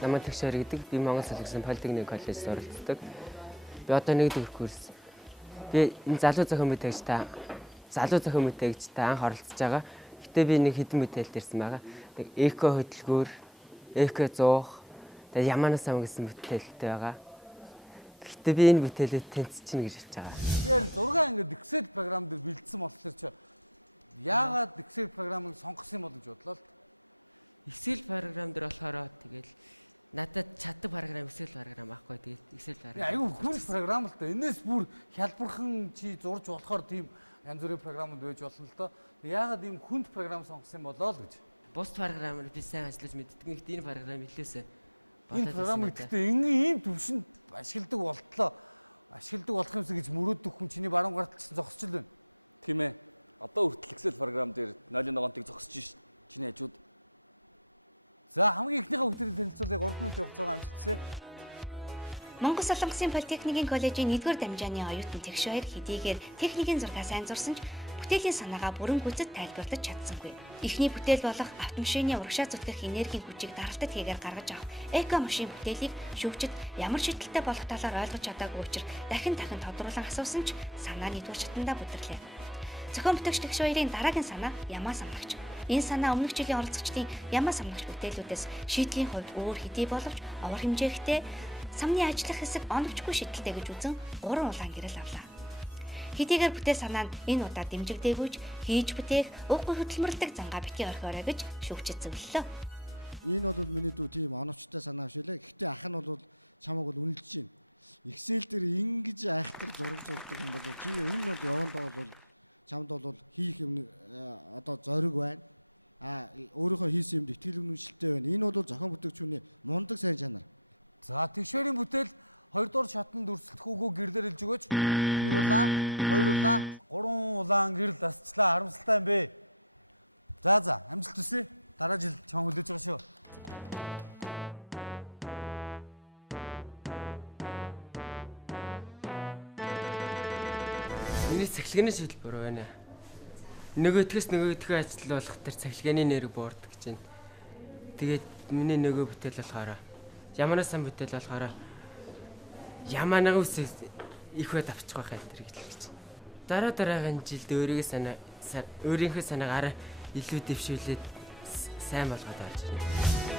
Намайг Тэгшээр гэдэг би Монгол Солонгосын Политехник коллежид суралцдаг. Би одоо 1-р курс. Би энэ залуу зохион бүтээгчтэй анх оролцож байгаа. Гэтэ би нэг хэдэн бүтээлд ирсэн байгаа. Эко хөдөлгөөр, эко 100, тэгээд Яманаас ам гэсэн бүтээлтэй байгаа. Гэтэ би энэ бүтээлүүд тэнцэж гэж хэлж байгаа. Тэгэхээр 6 ангид Excel програм дээр бэлдсэн болохоор чи яагаад Excel програмыг сонгосон юм бол гэж бодлоо л. Excel програм дээр болохоор тэгэл надад чаддаг програм Excel програм авахгүй тэгээд Excel програм. Аюу хүн програм л да. Энээс бүр хялбархан чи зурж болохоор тийм янз бүрийн програмууд байж болно л доо. Яагаад ийм хүнд програм сонгосон юм болоо л гэж. Бус програмаар би сайн ажиллаж мэддэг. Гэхдээ энэ програм хэлээсээ энэ програмыг гэхдээ ийм төвшөнд ашигладаг болтлоо. Ашигладаг болох юмсаа гэж мөрөөдөх хүн чиний баруун гарталсан зогсож л байна. Тийм ээ. Одоо хүртэл Excel програм дээр 0.1-ыг зогсож шин чиний хажууд. За хамгийн ихнийхээ бүтээлд танилцуулъя 3 минут явах цагаан амжилтсэ. Монгол Солонгосын Политехникийн коллежийн 1-р дамжааны оюутан Тэгш баяр хэдийгээр техникийн зургаа сайн зурсан ч бүтээлийн санаагаа бүрэн гүйцэд тайлбарлаж чадсангүй. Эхний бүтээл болох автомашины урагшаа зүтгэх энергийн хүчийг даралтад хийгээр гаргаж авах эко машин бүтээлийг шүүгчид ямар шийдэлтэй болох талаар ойлгож чадаагүй учраас дахин тодруулан асуусан ч санаа нэгдүгээр шатандаа бүтэрлээ. Зохион бүтээгч Тэгш баярын дараагийн санаа Ямаа самнагч. Энэ санаа өмнөх жилийн оролцогчдын Ямаа самнагч бүтээлүүдээс шийдлийн хувьд өөр хэдий боловч овор хэмжээтэй самны ажиллах хэсэг оновчгүй шийдэлтэй гэж үзэн 3 улаан гэрэл авлаа. Хэдийгээр бүтээл санаа нь энэ удаа дэмжигдээгүй ч хийж бүтээх уггүй хөдөлмөрлөдөг зангаа бити орхиорой гэж шүүгчид зөвлөлөө. Энэ бол миний дүү тийм оновчтой санаа биш үлээ. Гэхдээ ах нь бол чамайг бол үнэлж байна. Excel дээр ингэж айхтар зураг зурдаг юм бол чи энэ бол явандаа бол чамд бол хийх юм одоо зориг байна. Өөрийнхөө хийсэн юмд итгэл үнэмшилтэй байна. Энэ бол зохион бүтээгчхүний мундаг сайн чанар. За Тэгшэрийн бүтээл 2 дугаар шатанд өрсөлдөх үгөө гэрлэр хэлж өгөөч. 1 улаан, 2 улаан, 3 улаан гэрэл асчлаа. Харамсалтай юм бэ. За амжилт хүсье. Дараа жил чам хүлээж байгаа шүү. Миний цахилгааны шийдэл буруу байна. Нөгөөдгөө ажил болох төр цахилгааны нэрийг буурдаг гэж байна. Тэгээд миний нөгөө бүтээл болохоор Яманаас ам бүтээл болохоор Ямаанаа үс их бод авчих байх энэ гэж. Дараагийн жилд өөрийнхөө санаагаар илүү дэвшүүлээд сайн болгоод авч ирнэ.